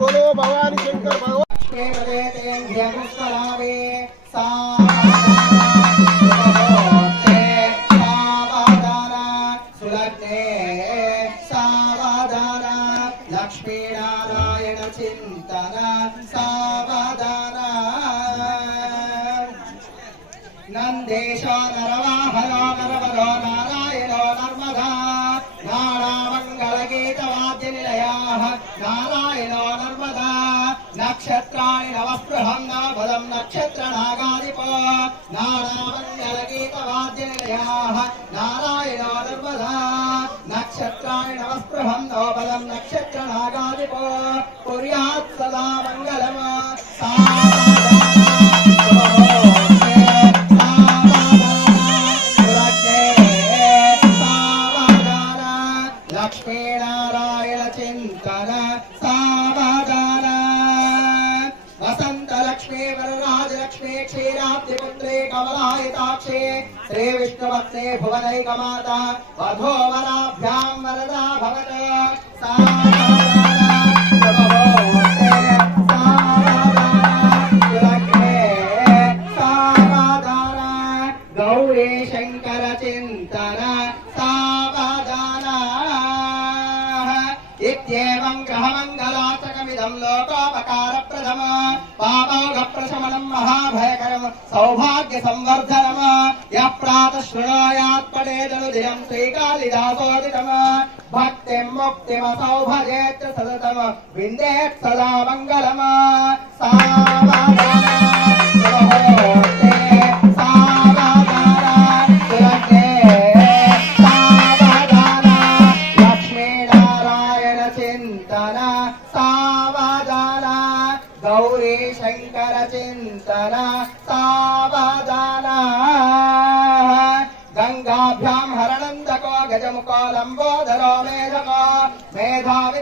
बोलो శ్రీనారాయణ చింతన సావధాన నందేశ నరవాహర నరవరో నారాయణ నర్మదా. నారామంగళగీతవాద్య నిలయా నారాయణ నర్మదా. నక్షత్రాణి నవస్పృహం నవబలం నక్షత్ర నాగాధిప. నారామంగళగీతవాద్య నిలయా నక్షత్రాణి నవస్పృహం నోబలం నక్షత్ర నాగాదిప కుర్యాత్ సదా మంగళమ. लक्ष्मे क्षीराब्धिपुत्रे कमलायताक्षे श्रीविष्णुभक्ते भुवनैकमाता वधोवराभ्यां वरदा भवत सा लोकोपकारप्रदम् సౌభాగ్య సంవర్ధనమ యః ప్రాతః శృణోయాత్ దినం శ్రీకాళిదాసోదితమ భక్తిం ముక్తిమసౌ భజేత్ సదతమ విందేత్ సదా మంగళమ. సావధాన గౌరీ శంకర చింతన సా గంగాభ్యాం హరణందకో గజముఖో లంబోదరో మేధకో మేధావి